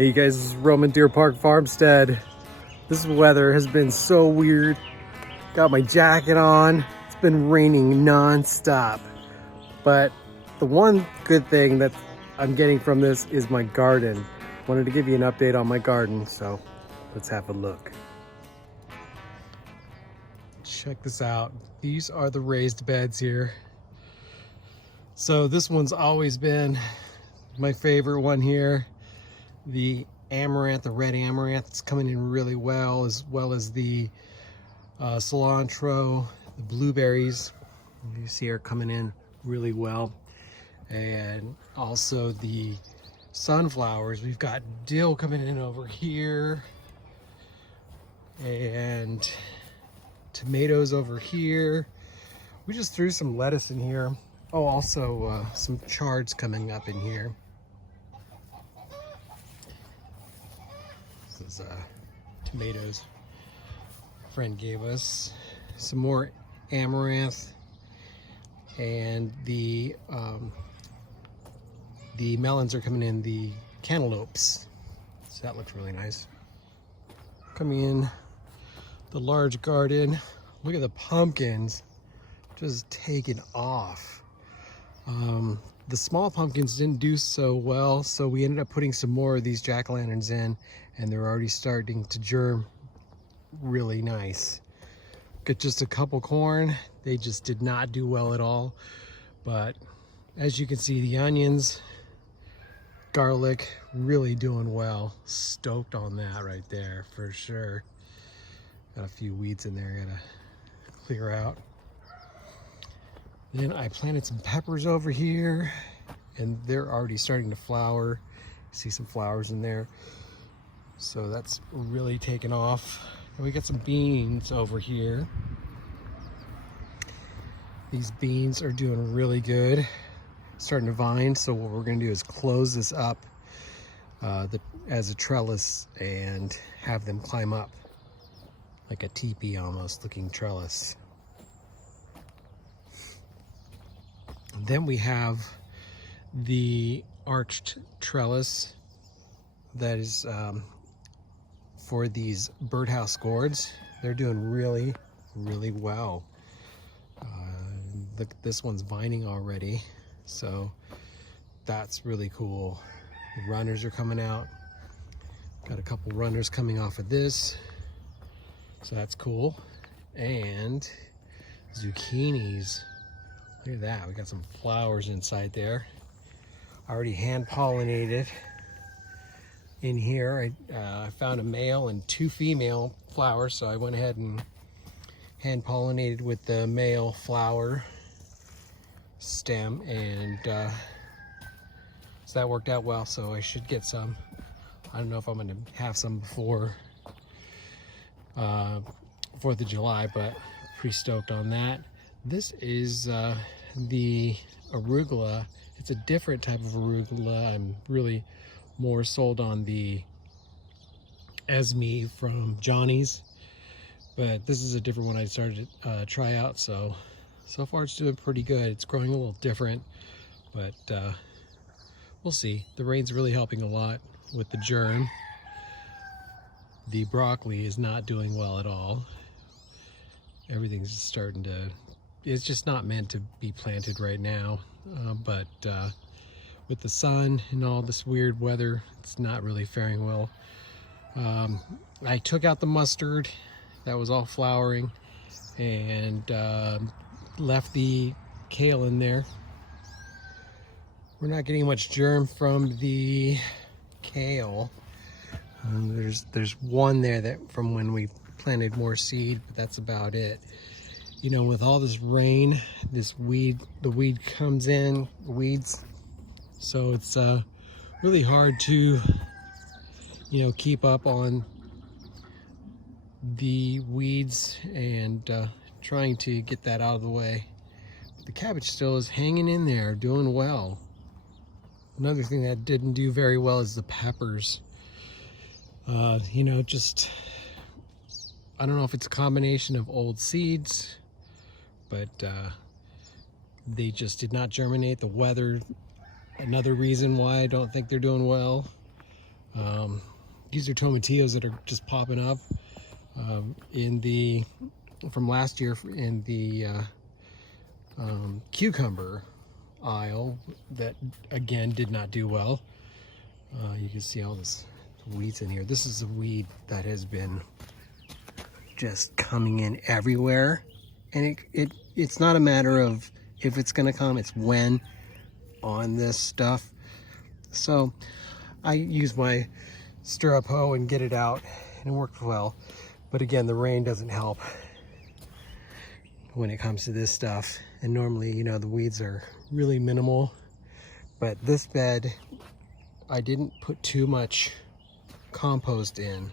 Hey you guys, this is Roman Deer Park Farmstead. This weather has been so weird. Got my jacket on. It's been raining non-stop. But the one good thing that I'm getting from this is my garden. Wanted to give you an update on my garden, so let's have a look. Check this out. These are the raised beds here. So this one's always been my favorite one here. The amaranth, the red amaranth, it's coming in really well as the cilantro, the blueberries, you see are coming in really well. And also the sunflowers. We've got dill coming in over here and tomatoes over here. We just threw some lettuce in here. Oh, also some chards coming up in here. This is tomatoes a friend gave us. Some more amaranth, and the melons are coming in, the cantaloupes, so that looks really nice. Coming in the large garden, look at the pumpkins just taking off. The small pumpkins didn't do so well, so we ended up putting some more of these jack-o'-lanterns in, and they're already starting to germ really nice. Got just a couple corn. They just did not do well at all, but as you can see, the onions, garlic, really doing well. Stoked on that right there for sure. Got a few weeds in there, gotta clear out. Then I planted some peppers over here, and they're already starting to flower. See some flowers in there, so that's really taken off. And we got some beans over here. These beans are doing really good, starting to vine. So what we're going to do is close this up as a trellis and have them climb up like a teepee almost looking trellis. Then we have the arched trellis that is for these birdhouse gourds. They're doing really, really well. Look, this one's vining already, so that's really cool. The runners are coming out. Got a couple runners coming off of this, so that's cool. And zucchinis. Look at that, we got some flowers inside there. Already hand pollinated in here. I found a male and two female flowers, so I went ahead and hand pollinated with the male flower stem, and so that worked out well. So I should get some. I don't know if I'm going to have some before 4th of July, but pretty stoked on that. This is the arugula. It's a different type of arugula. I'm really more sold on the Esme from Johnny's, but this is a different one I started to try out. So far it's doing pretty good. It's growing a little different, but we'll see. The rain's really helping a lot with the germ. The broccoli is not doing well at all. Everything's just starting to, it's just not meant to be planted right now, but with the sun and all this weird weather, it's not really faring well. I took out the mustard that was all flowering, and left the kale in there. We're not getting much germ from the kale. There's one there that from when we planted more seed, but that's about it. You know, with all this rain, the weed comes in, weeds. So it's really hard to, you know, keep up on the weeds and trying to get that out of the way. But the cabbage still is hanging in there, doing well. Another thing that didn't do very well is the peppers. You know, just, I don't know if it's a combination of old seeds, but they just did not germinate. The weather, another reason why I don't think they're doing well. These are tomatillos that are just popping up from last year in the cucumber aisle that again did not do well. You can see all this weeds in here. This is a weed that has been just coming in everywhere, and it's not a matter of if it's going to come, it's when on this stuff. So I use my stirrup hoe and get it out, and it worked well. But again, the rain doesn't help when it comes to this stuff. And normally, you know, the weeds are really minimal, but this bed, I didn't put too much compost in.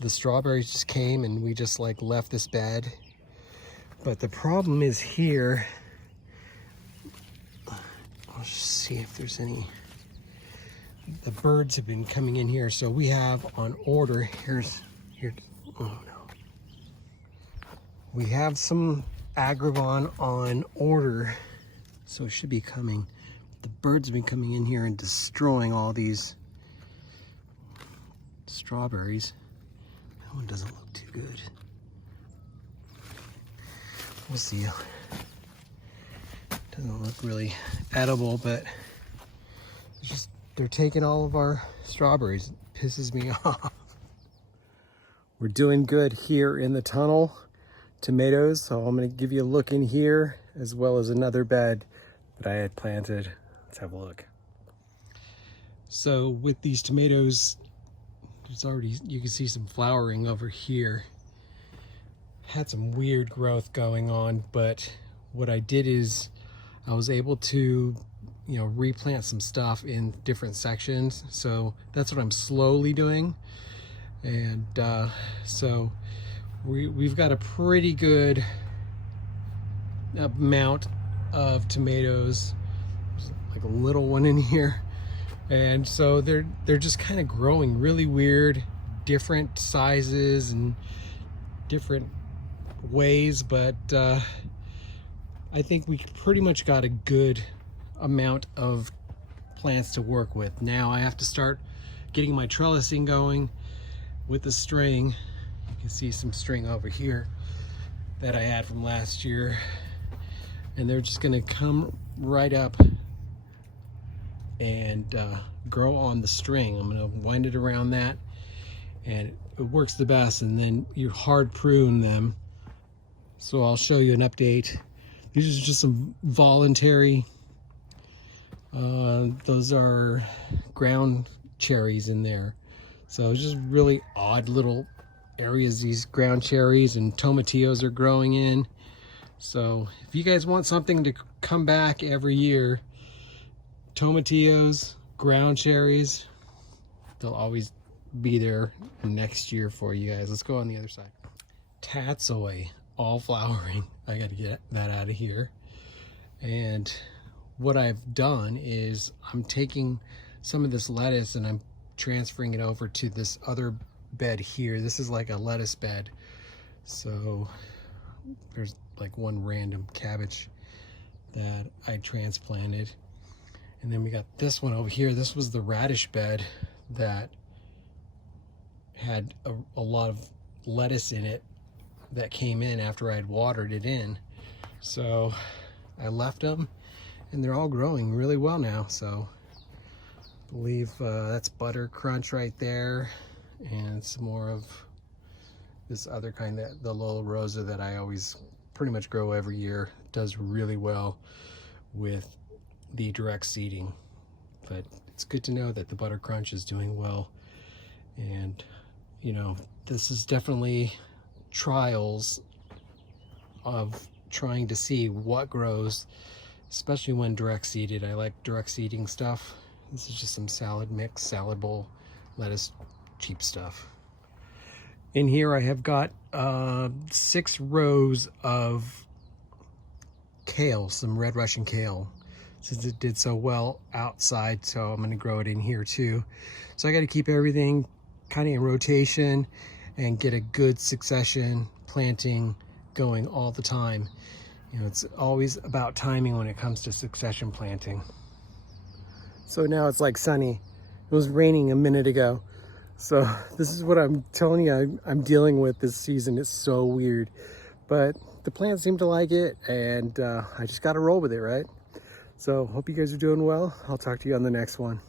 The strawberries just came and we just like left this bed. But the problem is here, I'll just see if there's any, the birds have been coming in here. So we have on order, here, oh no. We have some Agrivon on order, so it should be coming. The birds have been coming in here and destroying all these strawberries. That one doesn't look too good. We'll see. Doesn't look really edible, but it's just, they're taking all of our strawberries. It pisses me off. We're doing good here in the tunnel. Tomatoes, so I'm going to give you a look in here as well as another bed that I had planted. Let's have a look. So with these tomatoes, there's already, you can see some flowering over here. Had some weird growth going on, but what I did is I was able to, you know, replant some stuff in different sections. So that's what I'm slowly doing. And so we've got a pretty good amount of tomatoes. There's like a little one in here, and so they're just kind of growing really weird, different sizes and different ways, but I think we pretty much got a good amount of plants to work with. Now I have to start getting my trellising going with the string. You can see some string over here that I had from last year, and they're just going to come right up and grow on the string. I'm going to wind it around that, and it works the best. And then you hard prune them. So I'll show you an update. These are just some voluntary, those are ground cherries in there. So it's just really odd little areas these ground cherries and tomatillos are growing in. So if you guys want something to come back every year, tomatillos, ground cherries, they'll always be there next year for you guys. Let's go on the other side. Tatsoi, all flowering. I got to get that out of here. And what I've done is I'm taking some of this lettuce and I'm transferring it over to this other bed here. This is like a lettuce bed. So there's like one random cabbage that I transplanted. And then we got this one over here. This was the radish bed that had a lot of lettuce in it that came in after I'd watered it in. So I left them and they're all growing really well now. So I believe that's butter crunch right there, and some more of this other kind, that the Lola Rosa that I always pretty much grow every year. Does really well with the direct seeding, but it's good to know that the butter crunch is doing well. And you know, this is definitely trials of trying to see what grows, especially when direct seeded. I like direct seeding stuff. This is just some salad mix, salad bowl, lettuce, cheap stuff. In here I have got 6 rows of kale, some red Russian kale, since it did so well outside. So I'm going to grow it in here too. So I got to keep everything kind of in rotation and get a good succession planting going all the time. You know, it's always about timing when it comes to succession planting. So now it's like sunny. was raining a minute ago. So this is what I'm telling you I'm dealing with this season. It's so weird. But the plants seem to like it, and I just got to roll with it, right? So hope you guys are doing well. I'll talk to you on the next one.